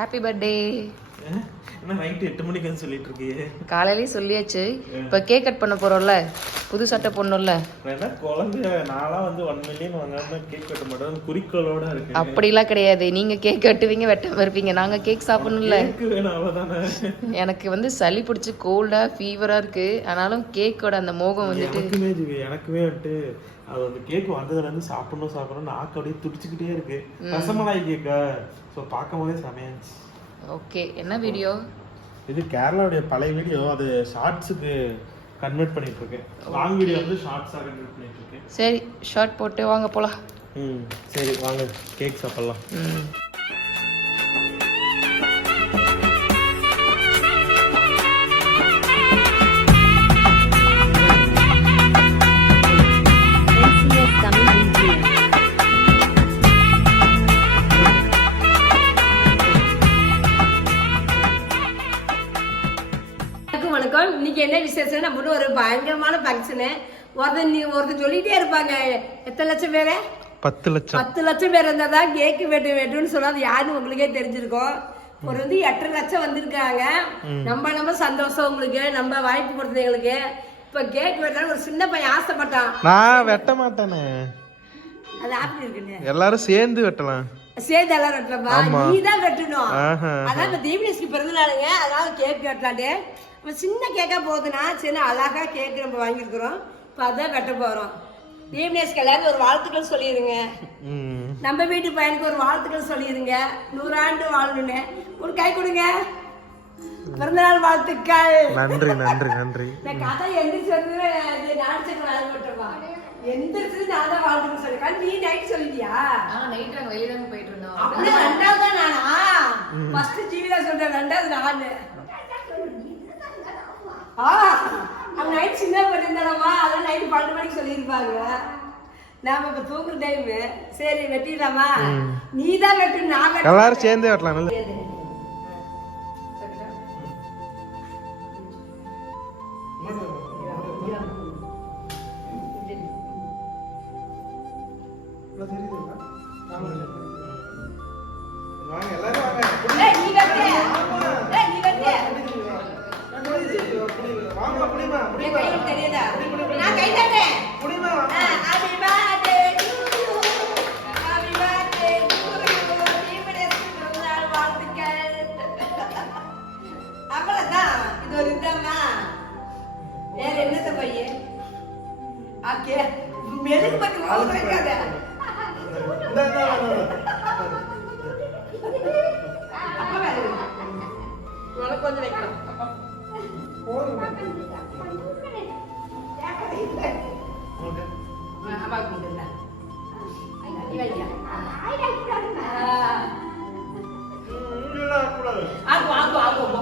Happy birthday என்ன night எட்டு மணிக்கு வந்து சொல்லிட்டு இருக்கியே காலையிலேயே சொல்லியாச்சு. இப்போ கேக் கட் பண்ண போறோம்ல. புது சட்டை போடணும்ல. குழந்தை நான்லாம் வந்து ஒன் மில்லியன் வாங்காம கேக் கட்ட மாட்டேன். குறிக்கோளோட இருக்கு அப்படிலாம் கிடையாது. நீங்க கேக் கட்டுவீங்க வெட்டாம இருப்பீங்க நாங்க கேக் சாப்பிடணும்ல. எனக்கு வந்து சளி பிடிச்சி கோல்டா ஃபீவரா இருக்கு. ஆனாலும் கேக்கோட அந்த மோகம் வந்துட்டு எனக்குமே வந்துட்டு அது அந்த கேக் வந்ததுல இருந்து சாப்பிடணும் சாப்பிடணும் நாக்கு அப்படியே துடிச்சுக்கிட்டே இருக்கு. ரசமலாய் கேக்கா ஸோ பார்க்கும் போதே செமையாச்சு ஓகே என்ன வீடியோ இது கேரளாவுடைய பழைய வீடியோ அது ஷார்ட்ஸுக்கு கன்வெர்ட் பண்ணிட்டு இருக்கேன் லாங் வீடியோ வந்து ஷார்ட்ஸாக கன்வெர்ட் பண்ணிட்டு இருக்கேன் சரி ஷார்ட் போட்டு வாங்க போலாம். ம் சரி வாங்க கேக் சாப்பிடலாம். ம். பயங்கரமான ஃபங்க்ஷனு ஒருத்தன் நீ ஒருத்தன் சொல்லிட்டே இருப்பாங்க. எத்தனை லட்சம் பேரு? பத்து லட்சம். பத்து லட்சம் பேர் இருந்தால் தான் கேக்கு வெட்டு வெட்டுன்னு சொன்னா அது யாருன்னு உங்களுக்கே தெரிஞ்சிருக்கும். ஒரு வந்து எட்டரை லட்சம் வந்திருக்காங்க. நம்ம நம்ம சந்தோஷம் உங்களுக்கு நம்ம வாய்ப்பு கொடுத்தவங்களுக்கு இப்போ கேக் வெட்டணும் ஒரு சின்ன பையன் ஆசைப்பட்டான். நான் வெட்ட மாட்டேனே. அது ஆப்பி இருக்குன்னு எல்லாரும் சேர்ந்து வெட்டலாம். சேர்ந்து எல்லாம் வெட்டலாமா? நீ தான் வெட்டணும். அதான் இப்போ தீபனேஷ்க்கு பிறந்த நாளுங்க. அதனால கேக் வெட்டலான்ட்டு. இப்போ சின்ன கேக்கா போகுதுன்னா சரி அழகா கேக் நம்ம வாங்கியிருக்கிறோம். இப்போ அதான் வெட்ட போறோம். தீபனேஷ்க்கு எல்லாரும் ஒரு வாழ்த்துக்கள் சொல்லிடுங்க. நம்ம வீட்டு பையனுக்கு ஒரு வாழ்த்துக்கள் சொல்லிடுங்க. நூறாண்டு வாழணுன்னு ஒரு கை கொடுங்க. பிறந்தநாள் வாழ்த்துக்கள். நன்றி நன்றி நன்றி. இந்த கதை எந்திரிச்சு வந்து நாடிச்சு வாழ்ந்துட்டோமா எந்திரிச்சு நான் தான் வாழ்த்துக்கள் சொல்லிருக்கேன் நீ நைட் சொல்லிட்டியா? நைட் நாங்கள் வெளியே தாங்க போயிட்டு இருந்தோம். அப்படியே ரெண்டாவது தான் நானா? ஃபர்ஸ்ட் ஜீவிதா சொல்றேன் ரெண்டாவது நானு. ஆ அவன் நைட் சின்ன பண்ணிருந்தானம்மா அதான் நைட் பன்னெண்டு மணிக்கு சொல்லியிருப்பாங்க. நாம இப்ப தூங்குற டைம் சரி வெட்டிடலாமா? நீ தான் வெட்டு நான் எல்லாரும் சேர்ந்தே வெட்டலாம் நல்ல. ஏய், வேற என்னத்த பையன் ஓகே மெழுகு பத்தி வைக்காத அப்ப வேற கொஞ்சம் வைக்கலாம் அம்மாவுக்கு கொடுத்துருந்தா நீ வைக்க ஆகும் ஆகும் ஆகும்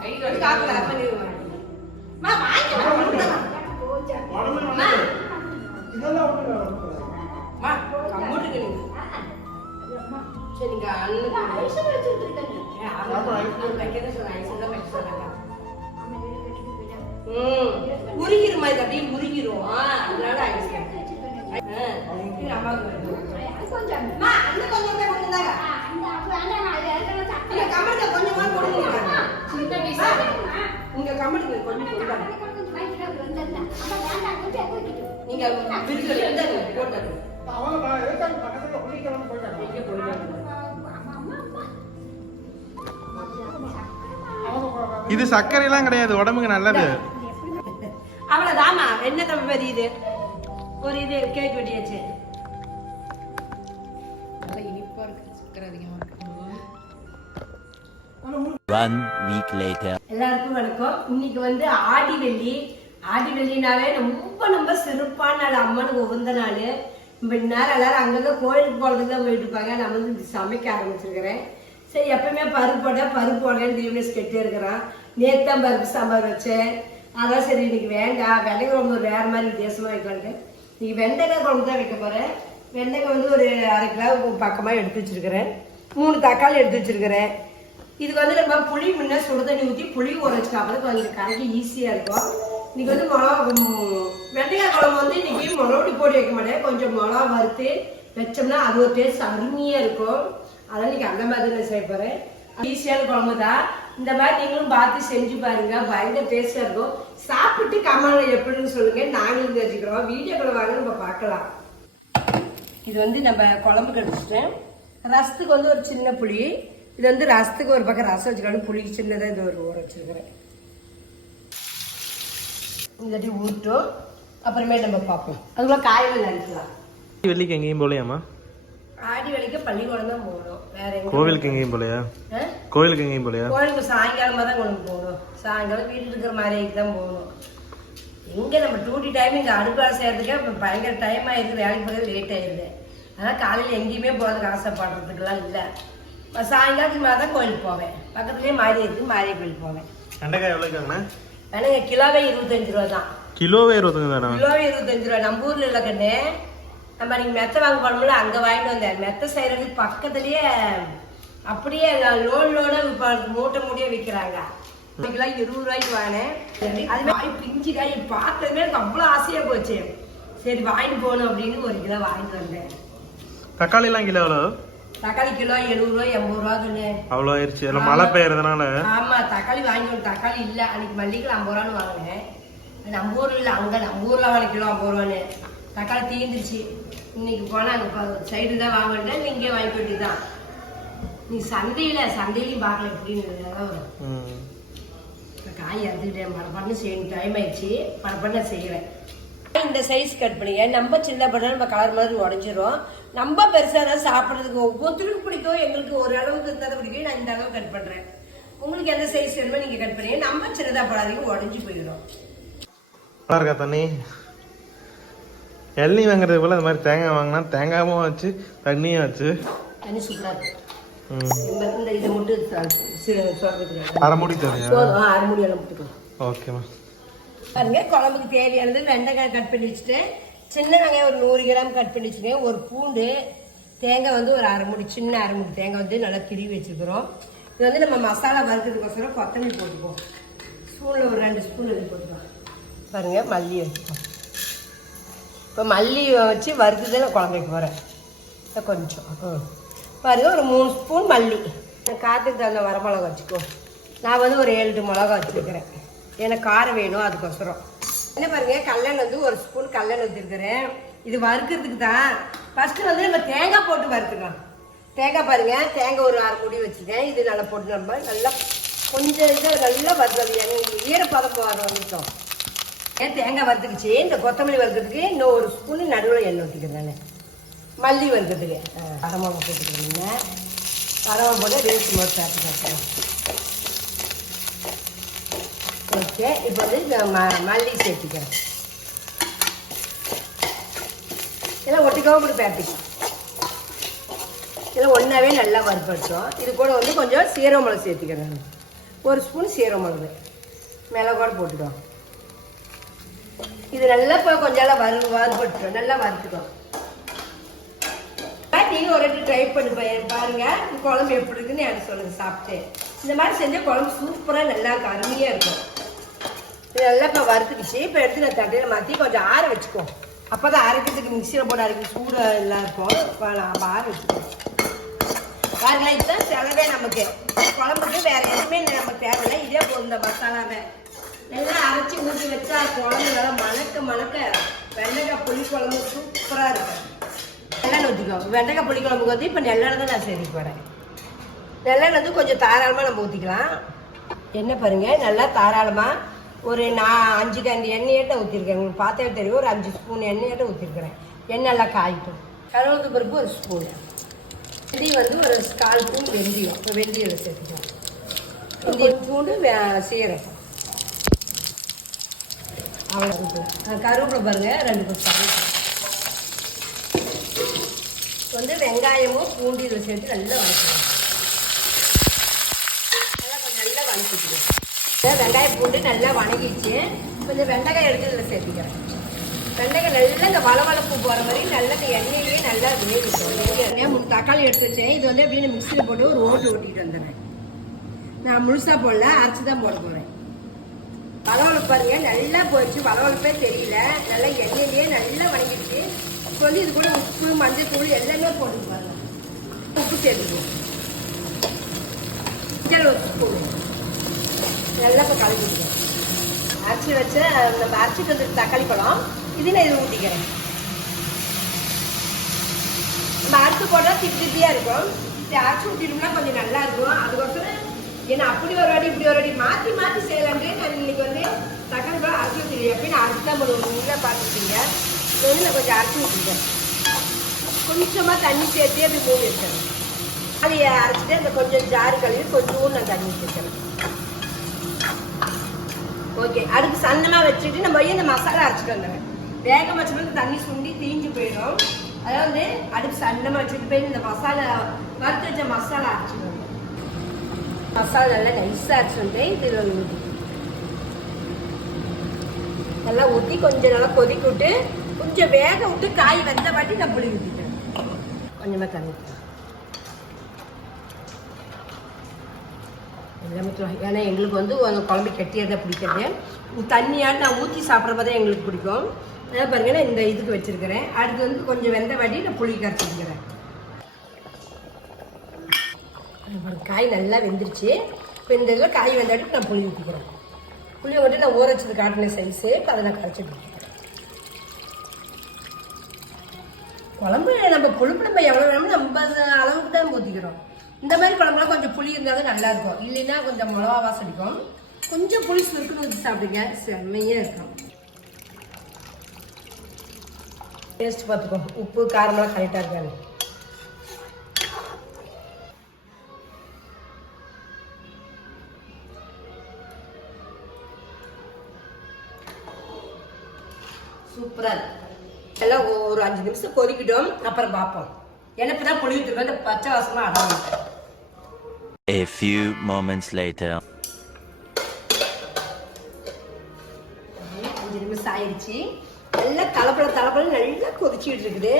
கைக்கு ஆகும் அப்ப நீ மா வாங்கி வா, கொடுக்கலாம். மா மா கம்முட்டுக்கு நீ சரி நீங்க அண்ணனுக்கு ஏன், அவன் அவன் வைக்கிறத சொன்னா, ஐஸ் தான் வைக்க சொன்னாங்க. கொஞ்சமா விருதுல இருந்தாங்க, போட்டாங்க. எங்க போயிட்டாங்க? இது சர்க்கரைலாம் கிடையாது உடம்புக்கு நல்லது. அவ்வளவுதாம்மா. என்ன பெரிய இது? ஒரு இது கேக் வெட்டியாச்சு. நல்லா இனிப்பா இருக்கு. சக்கரை. எல்லாருக்கும் வணக்கம். இன்னைக்கு வந்து ஆடி வெள்ளி. ஆடி வெள்ளினாவே ரொம்ப ரொம்ப சிறப்பான நாள் அம்மனுக்கு உகந்த நாள். இப்போ நேரம் எல்லாரும் அங்கங்க கோயிலுக்கு போகிறதுக்கு தான் போயிட்டு இருப்பாங்க. நான் வந்து சமைக்க ஆரம்பிச்சிருக்கிறேன். சரி எப்பவுமே பருப்பு போட பருப்பு போடலன்னு தீவனஸ் கெட்டே இருக்கிறான். நேத்தான் பருப்பு சாம்பார் வச்சேன். அதான் சரி இன்னைக்கு வேண்டாம். வெண்டைக்காய் குழம்பு வேற மாதிரி வித்தியாசமா வைக்கலான்ட்டு. இன்னைக்கு வெண்டைக்காய் குழம்பு தான் வைக்க போகிறேன் வெண்டைக்காய் வந்து ஒரு அரை கிலோ பக்கமாக எடுத்து வச்சிருக்கிறேன். மூணு தக்காளி எடுத்து வச்சிருக்கிறேன். இதுக்கு வந்து நம்ம புளி முன்ன சுடு தண்ணி ஊற்றி புளி ஊற வச்சுட்டா கொஞ்சம் கரைக்கு ஈஸியாக இருக்கும். இன்னைக்கு வந்து மிளகா வெண்டைக்காய் குழம்பு வந்து இன்னைக்கு மிளகுடி போட்டு வைக்க மாட்டேன். கொஞ்சம் மிளகா வறுத்து வச்சோம்னா அது ஒரு டேஸ்ட் அருமையாக இருக்கும். அதான் இன்னைக்கு அந்த மாதிரி நான் செய்ய போகிறேன் ஈஸியான குழம்பு தான். இந்த மாதிரி நீங்களும் பார்த்து செஞ்சு பாருங்க. பயங்கர டேஸ்டா இருக்கும். சாப்பிட்டு கமெண்ட்ல எப்படின்னு சொல்லுங்க. நாங்களும் தெரிஞ்சுக்கிறோம் வீடியோக்குள்ள வாங்க நம்ம பார்க்கலாம். இது வந்து நம்ம குழம்பு கடிச்சிட்டேன். ரசத்துக்கு வந்து ஒரு சின்ன புளி. இது வந்து ரசத்துக்கு ஒரு பக்கம் ரசம் வச்சுக்கணும். புளிக்கு சின்னதாக இது ஒரு ஊற வச்சிருக்கிறேன். இல்லாட்டி ஊட்டும் அப்புறமே நம்ம பார்ப்போம். அதுக்குள்ள காய்கள் நினைக்கலாம் வெள்ளிக்கு எங்கேயும் போலையாமா ஆடி வேலைக்கு பள்ளிக்கூடம் தான் போகணும். கோவிலுக்கு எங்கேயும் போலையா? கோவிலுக்கு எங்கேயும் போலையா? கோயிலுக்கு சாயங்காலமா தான் கொண்டு போகணும். சாயங்காலம் வீட்டில் இருக்கிற மாதிரி தான் போகணும். எங்க நம்ம டியூட்டி டைம் இங்க அடுப்பாள செய்யறதுக்கே இப்ப பயங்கர டைம் ஆயிருக்கு. வேலைக்கு போகிறது லேட் ஆயிடுது அதனால காலையில எங்கேயுமே போகிறதுக்கு ஆசைப்படுறதுக்கெல்லாம் இல்லை. இப்ப சாயங்காலத்துக்கு மேலே தான் கோயிலுக்கு போவேன். பக்கத்துலேயே மாறி இருக்கு மாரியை கோயிலுக்கு போவேன். வெண்டைக்காய் எவ்வளோக்காங்கண்ணா வேணுங்க கிலோவே இருபத்தஞ்சு ரூபா தான் கிலோவே இருபத்தஞ்சு தானா கிலோவே இருபத்தஞ்சு ரூபா நம்ம ஊர்ல இல்ல கண்ணு. நம்ம நீங்க மெத்த வாங்க போனோம்ல அங்க வாங்கிட்டு வந்தேன் மெத்த செய்யறதுக்கு பக்கத்துலயே அப்படியே லோன் லோட மூட்டை மூட்டையே விற்கிறாங்க இன்னைக்கெல்லாம் இருபது ரூபாய்க்கு வாங்கினேன். அது மாதிரி பிஞ்சு காய் பார்த்ததுமே எனக்கு அவ்வளோ ஆசையா போச்சு. சரி வாங்கிட்டு போகணும் அப்படின்னு ஒரு கிலோ வாங்கிட்டு வந்தேன். தக்காளிலாம் கிலோ எவ்வளோ தக்காளி கிலோ எழுபது ரூபா எண்பது ரூபா கண்ணு அவ்வளோ ஆயிடுச்சு இல்லை மழை பெய்யறதுனால. ஆமா தக்காளி வாங்கி வந்து. தக்காளி இல்ல. அன்னைக்கு மல்லிகைல ஐம்பது ரூபான்னு வாங்கினேன். நம்ம ஊர்ல இல்ல அங்க நம்ம ஊர்ல வாங்க கிலோ ஐம்பது ரூபான்னு. தக்காளி தீர்ந்துருச்சு இன்னைக்கு போனா அங்க சைடு தான் வாங்கிட்டேன் நீ இங்கே வாங்கி வேண்டியதுதான் நீ சந்தையில சந்தையிலையும் பார்க்கல எப்படின்னு காய் இறந்துட்டேன் படப்படன்னு செய்யணும். டைம் ஆயிடுச்சு. படப்பட செய்யறேன் இந்த சைஸ் கட் பண்ணிங்க நம்ம சின்ன பண்ண நம்ம கலர் மாதிரி உடஞ்சிரும். நம்ம பெருசா தான் சாப்பிட்றதுக்கு ஒவ்வொருத்தருக்கும் பிடிக்கும் எங்களுக்கு ஒரு அளவுக்கு இருந்தால் பிடிக்கும் நான் இந்த அளவு கட் பண்றேன். உங்களுக்கு எந்த சைஸ் வேணுமோ நீங்க கட் பண்ணீங்க நம்ம சின்னதா போடாதீங்க உடஞ்சி போயிடும். நல்லா இருக்கா தண்ணி? இளநீ வாங்குறது போல இந்த மாதிரி தேங்காய் வாங்கினா தேங்காயும் வச்சு தண்ணியும் வச்சு. தண்ணி சூப்பரா இருக்கு. ம். இந்த இந்த இதை மட்டும் சொல்றதுக்கு அரை மூடி போதும். ஆறு மணி எல்லாம் போட்டுக்கலாம். ஓகேம்மா பாருங்க குழம்புக்கு தேவையானது வெண்டைக்காய் கட் பண்ணி வச்சுட்டு சின்ன வெங்காயம் ஒரு நூறு கிராம் கட் பண்ணி வச்சுருக்கேன் ஒரு பூண்டு தேங்காய் வந்து ஒரு அரை முடி சின்ன அரை முடி தேங்காய் வந்து நல்லா திருவி வச்சுக்கிறோம் இது வந்து நம்ம மசாலா வறுக்கிறதுக்கோசரம் கொத்தமல்லி போட்டுக்குவோம். ஸ்பூனில் ஒரு ரெண்டு ஸ்பூன் இது போட்டுக்கலாம். பாருங்க மல்லி வச்சுக்கோம் இப்போ மல்லி வச்சு வறுத்துதான் நான் குழம்பு வைக்க போகிறேன் கொஞ்சம். பாருங்க ஒரு மூணு ஸ்பூன் மல்லி. காற்றுக்கு தகுந்த வரமிளகா வச்சுக்கோ. நான் வந்து ஒரு ஏழு மிளகா வச்சுருக்கிறேன். எனக்கு காரம் வேணும் அதுக்கொசரம். என்ன பாருங்க கல்லெண்ணெய் வந்து ஒரு ஸ்பூன் கல்லெண்ணெய் வச்சுருக்கிறேன் இது வறுக்கிறதுக்கு தான். ஃபஸ்ட்டு வந்து நம்ம தேங்காய் போட்டு வறுத்துக்கலாம். தேங்காய் பாருங்க தேங்காய் ஒரு ஆறு முடி வச்சுருக்கேன் இது நல்லா போட்டு நம்ம நல்லா கொஞ்சம் இது நல்லா வறுத்து ஈரப்பதம் வர வந்துட்டோம் தேங்காய் வறுத்துக்குச்சு? இந்த கொத்தமல்லி வறுக்கிறதுக்கு இன்னும் ஒரு ஸ்பூன் நடுவில் எண்ணெய் ஊற்றிக்கிறேன் நான். மல்லி வறுக்கிறதுக்கு. வரமாவை போட்டுக்கிறீங்க வரமாவை போட்டு ரேஸ் மோட் சாப்பிட்டு ஓகே இப்போ வந்து ம மல்லி சேர்த்துக்கிறேன். இதெல்லாம் ஒட்டுக்காவும் கூட பேர்த்திக்கலாம் இதெல்லாம் ஒன்றாவே நல்லா வறுப்படுத்தோம் இது கூட வந்து கொஞ்சம் சீரக மிளகு சேர்த்துக்கிறேன் ஒரு ஸ்பூன் சீரக மிளகு. மிளகோட போட்டுட்டோம் இது நல்லா இப்போ கொஞ்சம் நல்லா வறு வறுபட்டுரும் நல்லா வறுத்துக்கும் நீங்கள் ஒரு வாட்டி ட்ரை பண்ணி பா- பாருங்க. குழம்பு எப்படி இருக்குன்னு எனக்கு சொல்லுங்க சாப்பிட்டு. இந்த மாதிரி செஞ்சால் குழம்பு சூப்பராக நல்லா இருக்கும் இருக்கும். இது நல்லா இப்போ வறுத்துக்கிச்சு. இப்போ எடுத்து நான் தட்டையில் மாற்றி கொஞ்சம் ஆற வச்சுக்கோ. அப்போ தான் அரைக்கிறதுக்கு மிக்சியில் போட்டு அரைக்க சூடு எல்லாம் இருக்கும். இப்போ நான் அப்போ ஆற வச்சுக்கோ பாருங்களேன் இதுதான் செலவே நமக்கு. குழம்புக்கு வேறு எதுவுமே நமக்கு தேவையில்லை. இதே போதும் இந்த மசாலாவை. எல்லாம் அரைச்சி ஊற்றி வச்சா குழம்பு நல்லா மணக்க மணக்க வெண்டைக்காய் புளி குழம்பு சூப்பராக இருக்கும். எல்லாம் ஊற்றிக்கோ வெண்டைக்காய் புளி குழம்புக்கு வந்து இப்போ நெல்லெண்ணெய் தான் நான் சேர்த்துக்கு போகிறேன் நெல்லெண்ணெய் வந்து கொஞ்சம் தாராளமாக நம்ம ஊற்றிக்கலாம் என்ன பாருங்கள் நல்லா தாராளமாக ஒரு நான் அஞ்சு கண்டு எண்ணெயாட்ட ஊற்றிருக்கேன் உங்களுக்கு பார்த்தே தெரியும் ஒரு அஞ்சு ஸ்பூன் எண்ணெயாட்ட ஊற்றிருக்கிறேன் எண்ணெய் நல்லா காய்க்கும் கருவேலுக்கு பருப்பு ஒரு ஸ்பூன். செடி வந்து ஒரு கால் ஸ்பூன் வெந்தயம். இப்போ வெந்தயம் சேர்த்துக்கலாம். இந்த பூண்டு வே- சீரகம். அவ்வளோ கருவேப்பிலை பாருங்க ரெண்டு பக்கம் வந்து வெங்காயமும் பூண்டு இதில் சேர்த்து நல்லா வதக்கணும். நல்லா கொஞ்சம் நல்லா வதக்கிக்கணும். வெங்காயம் பூண்டு நல்லா வணங்கிடுச்சு கொஞ்சம் வெண்டைக்காய் எடுத்து இதில் சேர்த்துக்கிறேன். வெண்டைக்காய் நல்லா இந்த வளவளப்பு போகிற மாதிரி நல்லா இந்த எண்ணெயிலேயே நல்லா வேகிக்கும் மூணு தக்காளி எடுத்து வச்சேன். இது வந்து எப்படின்னு மிக்சியில் போட்டு ஒரு ஓட்டு ஓட்டிட்டு வந்துடுறேன். நான் முழுசாக போடல அரைச்சி தான் போட போகிறேன் வளவளப்பு பாருங்க நல்லா போயிடுச்சு. வளவளப்பே தெரியல. நல்லா எண்ணெயிலேயே நல்லா வணங்கிடுச்சு. இப்போ வந்து இது கூட உப்பு மஞ்சள் தூள் எல்லாமே போட்டு பாருங்க. உப்பு சேர்த்துக்குவோம் மஞ்சள் உப்பு நல்லா இப்போ கலக்கி அரைச்சி வச்ச நம்ம அரைச்சிட்டு வந்து தக்காளி பழம் இது நான் இது ஊற்றிக்கிறேன் நம்ம அரைச்சி போட்டால் திப்பி திப்பியாக இருக்கும். இப்படி அரைச்சி ஊற்றிட்டோம்னா கொஞ்சம் நல்லா இருக்கும். அதுக்கப்புறம் ஏன்னா அப்படி ஒரு வாட்டி இப்படி ஒரு வாட்டி மாற்றி மாற்றி செய்யலான்ட்டு நான் இன்னைக்கு வந்து தக்காளி பழம் அரைச்சி ஊற்றிடுவேன் அப்படின்னு நான் அரைச்சி தான் போடுவோம். நீங்களே பார்த்துருக்கீங்க இது வந்து நான் கொஞ்சம் அரைச்சி வச்சுருக்கேன் கொஞ்சமாக தண்ணி சேர்த்து அப்படி மூடி வச்சேன் அதை அரைச்சிட்டு அந்த கொஞ்சம் ஜாரு கழுவி கொஞ்சம் நான் தண்ணி சேர்த்தேன் ஓகே அடுப்பு சன்னமாக வச்சுட்டு நம்ம இந்த மசாலா அரைச்சிட்டு வந்துடுறேன் வேக வச்சுட்டு தண்ணி சுண்டி தீஞ்சு போயிடும். அதாவது அடுப்பு சன்னமாக வச்சுட்டு போய் இந்த மசாலா வறுத்து வச்ச மசாலா அரைச்சிட்டு மசாலா நல்லா நைஸாக அரைச்சிட்டு வந்து இதில் நல்லா ஊற்றி கொஞ்சம் நல்லா கொதிக்க விட்டு கொஞ்சம் வேக விட்டு காய் வெந்த வாட்டி நான் புளி ஊற்றிட்டேன் கொஞ்சமாக தண்ணி எல்லாமே ஏன்னா எங்களுக்கு வந்து குழம்பு கெட்டியாக தான் பிடிக்கிறது தண்ணியாக நான் ஊற்றி சாப்பிட்றப்ப தான் எங்களுக்கு பிடிக்கும். அதான் பாருங்க நான் இந்த இதுக்கு வச்சுருக்கிறேன். அடுத்து வந்து கொஞ்சம் வெந்த வாட்டி நான் புளி கரைச்சிருக்கிறேன் காய் நல்லா வெந்துருச்சு. இப்போ இந்த இதில் காய் வெந்தாட்டி நான் புளி ஊற்றிக்கிறேன் புளியை மட்டும் நான் ஊற வச்சது காட்டின சைஸு இப்போ அதை நான் கரைச்சிட்டு குழம்பு நம்ம புளிப்பு நம்ம எவ்வளோ வேணுமோ நம்ம அளவுக்கு தான் ஊற்றிக்கிறோம் இந்த மாதிரி குழம்புலாம் கொஞ்சம் புளி இருந்தாலும் நல்லா இருக்கும். இல்லைன்னா கொஞ்சம் மிளகா வாசம் கொஞ்சம் புளி சுருக்குன்னு ஊற்றி சாப்பிடுங்க. செம்மையாக இருக்கும். டேஸ்ட் பார்த்துக்கோ. உப்பு காரமெல்லாம் கரெக்டாக இருக்காது. சூப்பராக இருக்கு. எல்லாம் ஒரு அஞ்சு நிமிஷம் கொதிக்கிட்டோம். அப்புறம் பார்ப்போம். எனக்கு தான் புளி ஊற்றிருக்கோம் இந்த பச்சை வாசமாக அடங்க A few moments later. அஞ்சு நிமிஷம் ஆயிடுச்சு. நல்லா தலைப்பழ தலைப்பழ நல்லா கொதிச்சுட்டு இருக்குது.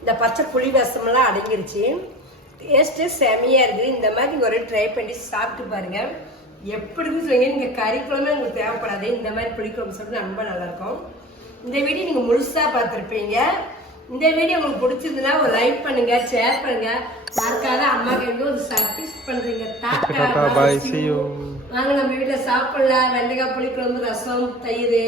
இந்த பச்சை புளி ரசமெல்லாம் அடங்கிருச்சு. டேஸ்ட்டு செமையாக இருக்குது. இந்த மாதிரி நீங்கள் ஒரு ட்ரை பண்ணி சாப்பிட்டு பாருங்க. எப்படின்னு சொல்லுங்க. நீங்கள் கறி குழம்பு உங்களுக்கு தேவைப்படாது. இந்த மாதிரி புளிக்குழம்பு சாப்பிட்டு ரொம்ப நல்லாயிருக்கும் இந்த வீடியோ நீங்கள் முழுசாக பார்த்துருப்பீங்க. இந்த வீடியோ உங்களுக்கு பிடிச்சிருந்ததுன்னா ஒரு லைக் பண்ணுங்க ஷேர் பண்ணுங்க. மறக்காத அம்மா கைக்கு ஒரு சர்ப்ரைஸ் பண்றீங்க. டாட்டா பாய் வாங்க நம்ம வீட்டில் சாப்பிடலாம். வெண்டைக்காய் புளிக்குழம்பு ரசம் தயிர்.